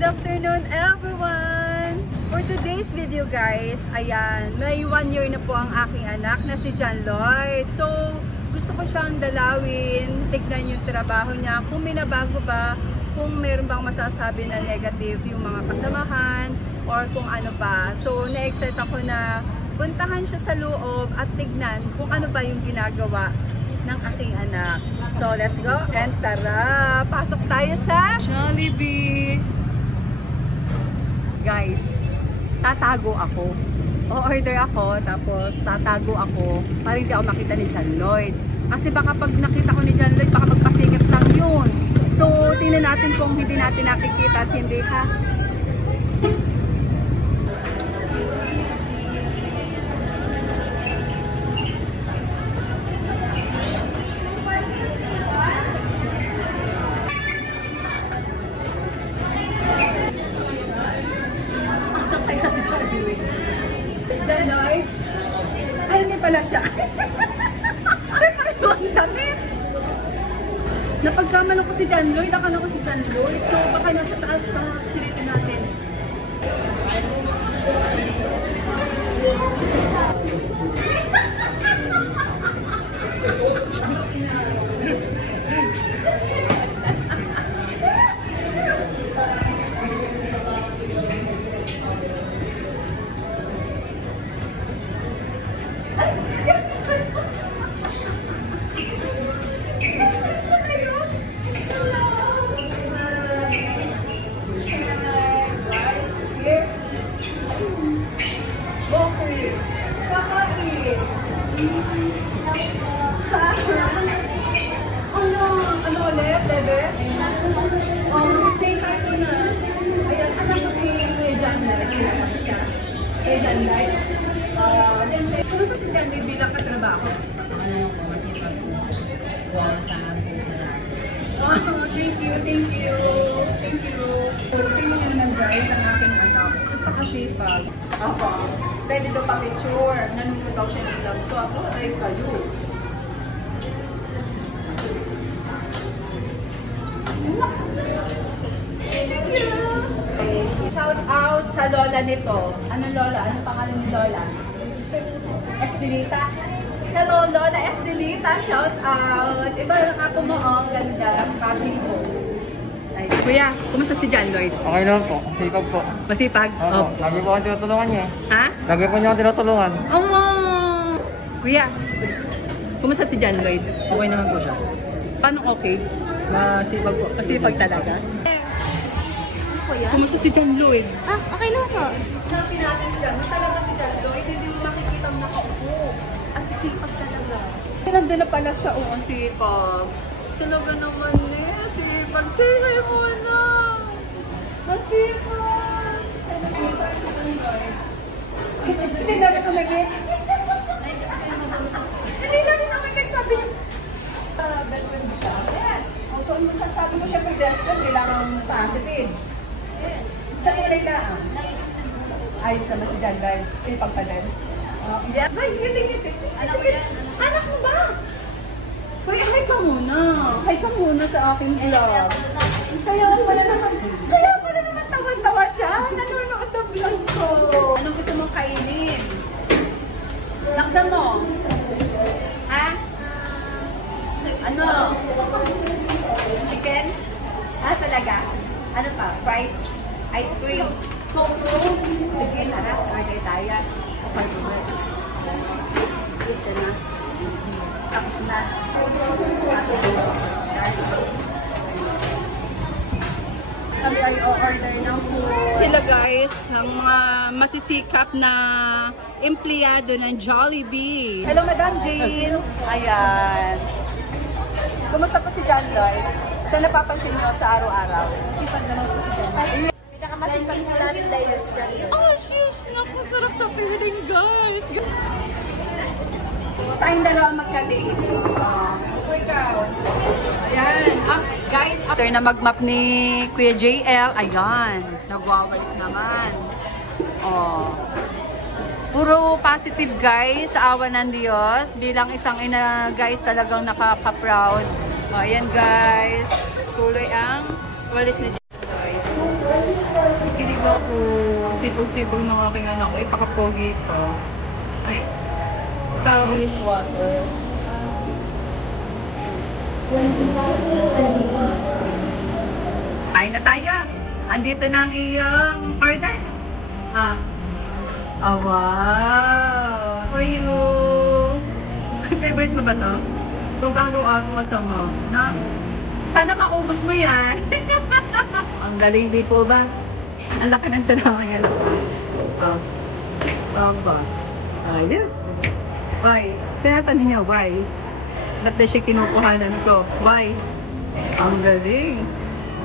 Good afternoon everyone! For today's video guys, ayan, may 1 year na po ang aking anak na si John Lloyd. So, gusto ko siyang dalawin, tignan yung trabaho niya, kung minabago ba, kung meron bang masasabi na negative yung mga kasamahan, or kung ano pa. So, na-excite ako na puntahan siya sa loob at tignan kung ano ba yung ginagawa ng aking anak. So, let's go and tara! Pasok tayo sa Jollibee! Guys, tatago ako. O-order ako, tapos tatago ako para hindi ako makita ni John Lloyd. Kasi baka pag nakita ko ni John Lloyd, baka magpasingit lang yun. So, tingnan natin kung hindi natin nakikita at hindi, ha? John Lloyd? Ay, hindi pala siya. Ay, pareho ang damit. Napagkamalan ko si John Lloyd. Akala ko si John Lloyd. So, baka nasa taas pa. Silipin natin. Ano ulit, bebe? Say hi ko na. Ayan, alam ko si John Lloyd. Kay John Lloyd. Kumusta si John Lloyd bilang katrabaho? Thank you. Thank you. Tingnan nyo naman guys ang aking anak. Napakasipag. Ako. Pwede daw pa-picture. Nanonood daw siya ng vlog. So ako, ay kayo. Thank you! Shout out sa lola nito. Anong lola? Anong pangalan ni lola? Estelita. Hello lola Estelita. Shout out. Iba lang ako mo. Oh, ganda. Kabi mo. Kuya, kumusta si John Lloyd? Okay naman po. Masipag po. Masipag? Oo. Lagi po ang tinutulungan niya. Ha? Lagi po niya ang tinutulungan. Kuya, kumusta si John Lloyd? Okay naman po siya. Paano okay? Masipag po. Masipag talaga? Kumusta si John Lloyd? Okay naman po. Hanapin natin dyan. Talaga si John Lloyd, hindi mo makikita ang nakaupo. At sisipag talaga. Nandun na pala siya, ang sipag. Talaga naman sipag. Sige mo na! Ang sipag! Hindi na rin kumagin. Hindi na rin naman nagsabi niya. Best friend mo siya? Yes. So, ang masasabi mo siya for best friend, kailangan positive. Sa tunay na, ayos naman si John Lloyd. Sipag pa din. Ay, ngiti. Anak mo ba? Hoy, hi ka muna. Hi ka muna sa aking vlog. Kaya pala naman tawa-tawa siya. Nanonood ang vlog ko. Anong gusto mong kainin? Laksan mo? Ha? Ano? Chicken? Talaga? Ano pa? Fries? Ice cream? Sige, tara. Order tayo. Okay naman. Ito na. Tapos na. Kami ay o-order ng food. Sila guys, ang mga masisikap na empleyado ng Jollibee. Hello, Madam Jane. Ayan. Kumusta po si John Lloyd? Saan napapansin niyo sa araw-araw? Masipag naman po si John Lloyd. Pinakamasipag po namin dahil si John Lloyd. Oh, shish! Naku, sarap sa feeling, guys! Tayong dalawa magka-date. Ayan. Guys, after na mag-map ni Kuya JL, ayan. Nagwawalis naman. Puro positive guys sa awa ng Diyos. Bilang isang ina guys talagang nakaka-proud. Ayan guys. Tuloy ang walis ni JL. ko. Tipog-tipog ng aking anak ko. Ipakapogi ko. Ay. Tawis water. Ay na tayo. Andito na ang iyong order. Ah. Oh, wow. For you. Favorite mo ba to? Kung araw-araw masama. Na? Sana maubos mo yan. Ang galing di po ba? Ang laki ng tanong yan. Ba? Ayos. Why? Tinatanong niya, why? Ba't na siya kinukuhanan ko? Why? Ang galing.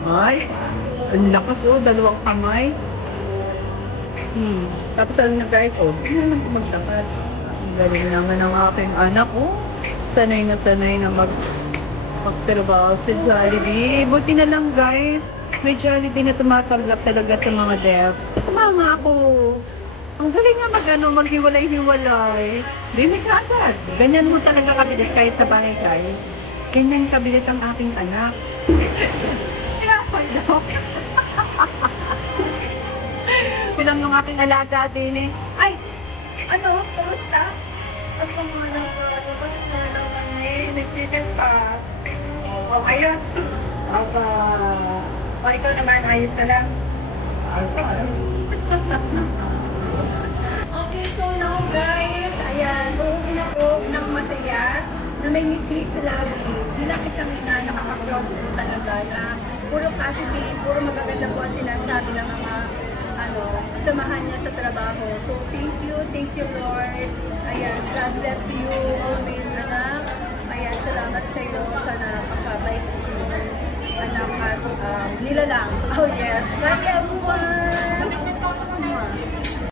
Why? Ang lakas o, dalawang kamay. Tapos ano nag-guide ko? Hindi naman ko magtapat. Ang galing naman ng aking anak ko. Sanay na magtrabaho sa Jollibee. Buti na lang guys. May Jollibee na tumatanggap talaga sa mga deaf. Mama ako. Ang galing nga maghiwalay-hiwalay. Dinig ka agad. Ganyan mo talaga kabilis kahit sa bahay guys. Ganyan kabilis ang aking anak. Kaya pa daw. Bilang yung aking alaga din eh. Ay! Ano? Kumusta? At kung ano ba na naman eh. Nagsisil pa. Oh, ayos. O, ikaw naman, ayos na lang. Okay, so now guys, ayan, uuwi na po ng masaya na may ngiti sa labi. Bilang isang ina, nakaka-proud po talaga na puro positive, puro magaganda po ang sinasabi ng mga kasamahan niya sa trabaho. So, thank you Lord. Ayan, God bless you always, anak. Ayan, salamat sa iyo sa napakabait mo, anak, at nilalang. Oh yes, kaya buwan.